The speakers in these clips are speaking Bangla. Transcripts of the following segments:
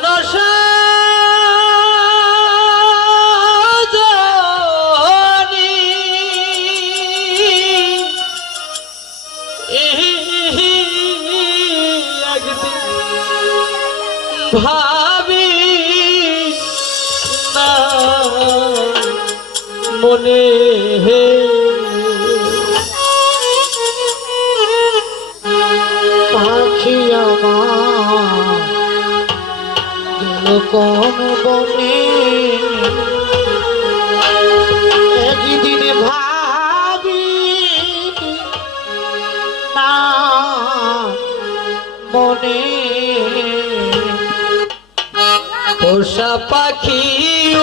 মানস ভাবি না মনে হে পাখি আমার গেল কোন বনে একদিন ভাবি না মনে পোষা পাখি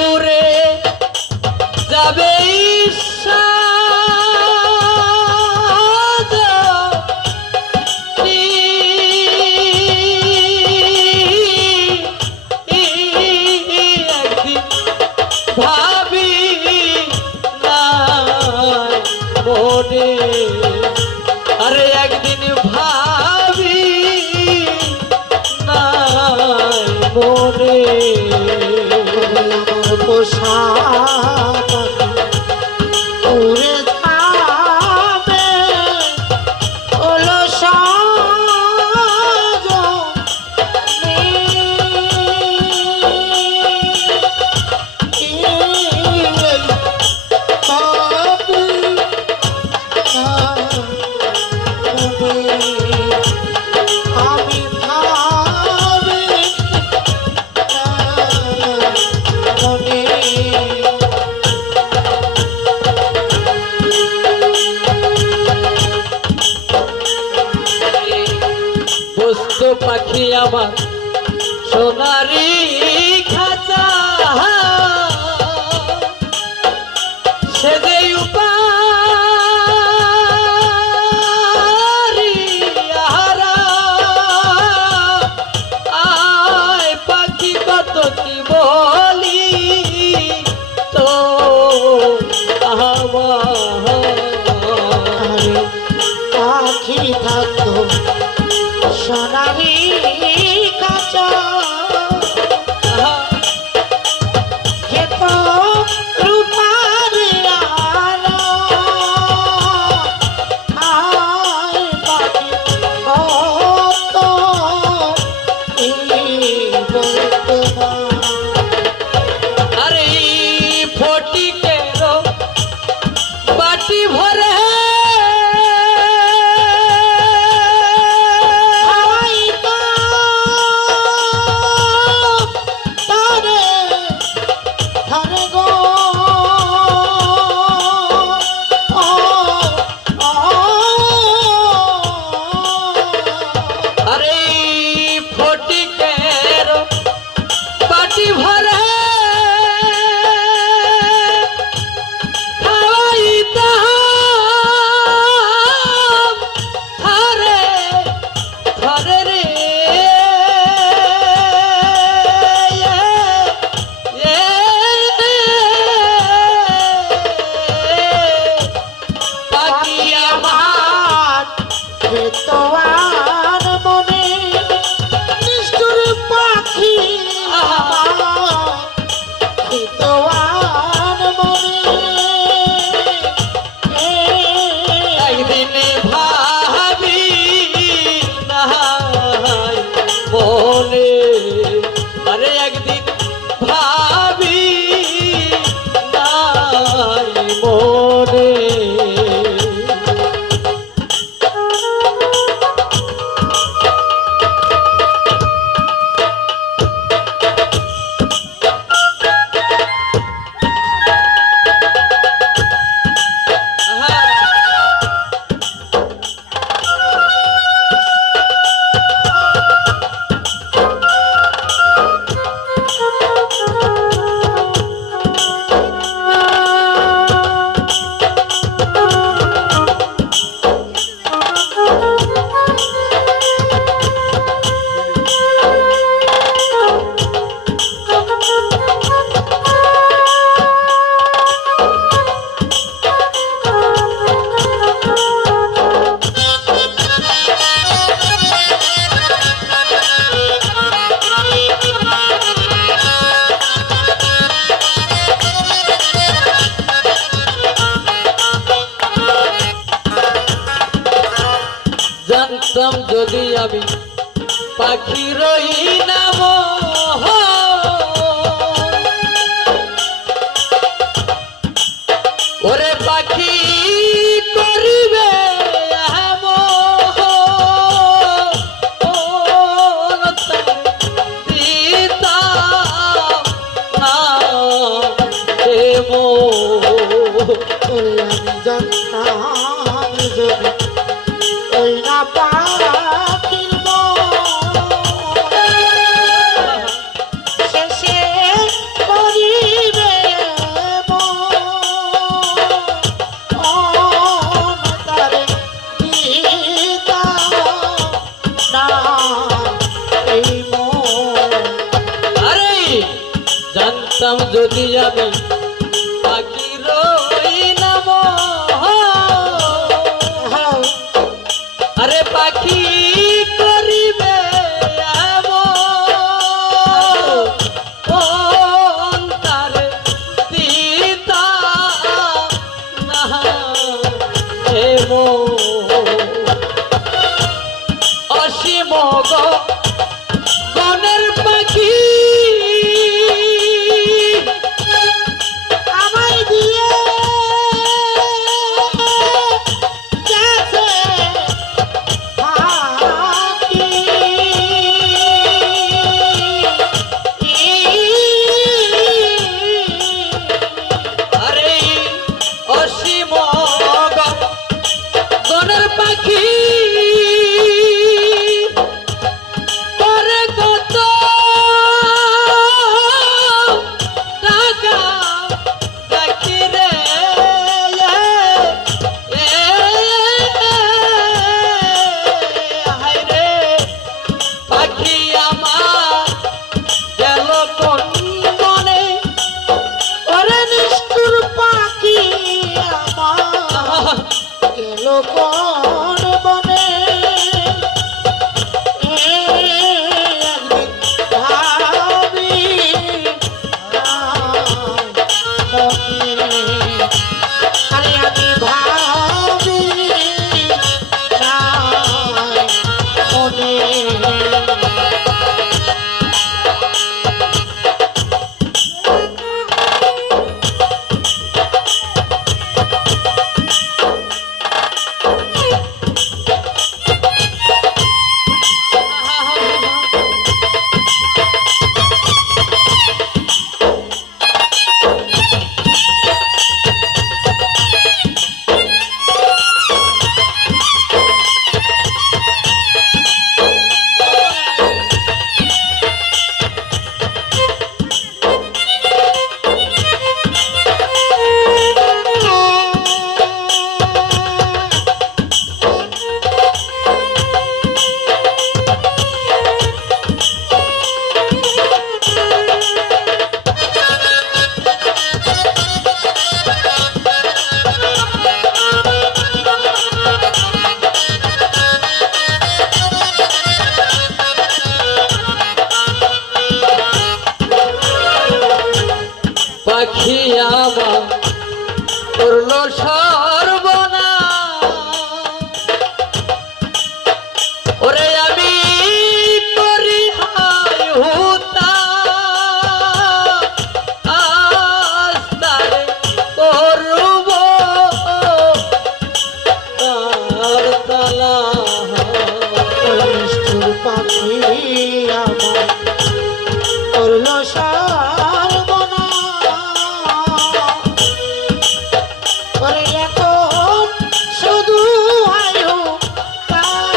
উড়ে যাবে ভাবি না মনে আরে একদিন ভাবি না মনে পোষা উড়ে যাবে অলস আমি ভাবি মনে বস্তু পাখি আমার সোনারি খাঁচা সে যে আয় পাখি কত কি বলি তো পাখি থাকতো সোনারি কাঁচা খেত রূপার আলো আয় পাখি কত বলতো না আরে ফটিকের বাটি ভরে বাটি ভরে খাওয়াইতাম থরে থরে রে পাখি আমার তোমার মনে নিষ্ঠুর পাখি তোমার মনে একদিন ভাবি না মনে আরে একদিন ভাবি না মনে জানতাম যদি আমি পাখিরই নাম, ওরে পাখি করিবে জানতাম যদি ওই না পাখির শেষে করিবে তারে না এই আরে জানতাম যদি আমি পাখিরই নাম, আরে পাখি করিবে তারে দিতা না অসীম গনের পাখি আমায় দিয়ে গেছে ফাঁকি। আরে অসীম গনের পাখি করে কত টাকা ডাকি রে হায় রে পাখি আমার গেল কোন মনে, ওরে নিষ্ঠুর পাখি আমার গেল কোন বনে। একদিন ভাবি মনে, আরে আমি ভাবি মনে। পাখি আমার করলো সর্বনাশ, ওরে আমি করি হায় হুতাশ, আজ তারে করব তার তালা। নিষ্ঠুর পাখি আমার করলো সর্বনাশ। ওরে এখন শুধু আয়ু তার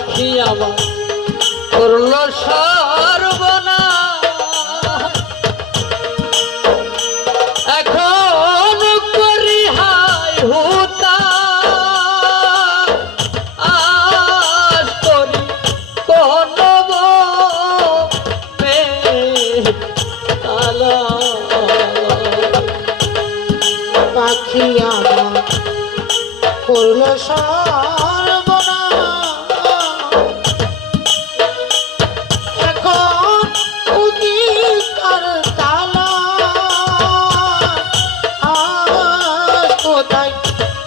পাখি আমার করলো সর্বনাশ এখন করি হাই হুতাশ আজ করি কোন তালা পাখি আমার করলো সর্বনাশ এখন উদিতার তালা আজ কোথায়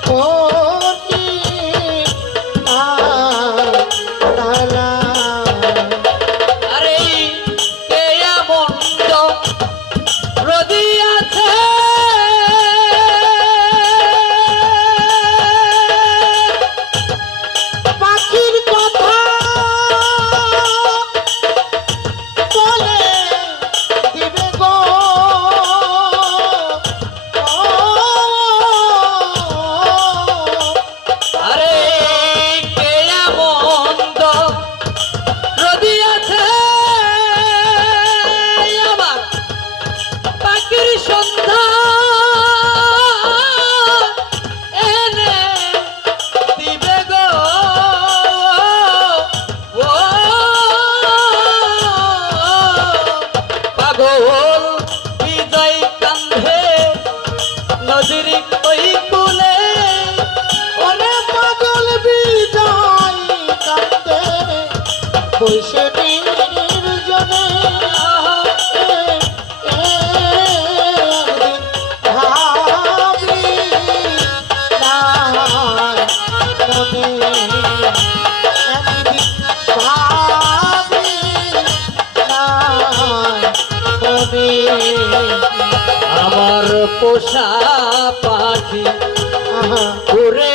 করছি তালা আরে কে এমন রদি আছে পাখির কথা বলে দিবে গো আরে কে এমন রদি আছে আমার পাখির সন্ধান এনে দিবে গো ও পাগল বিজয় কান্ধে নদীর ওই কুলে ওরে পাগল বিজয় কান্দে বসে নির্জনে একদিন ভাবি তার মনে একদিন ভাবি তার মনে আমার পোষা পাখি আহা ঘুরে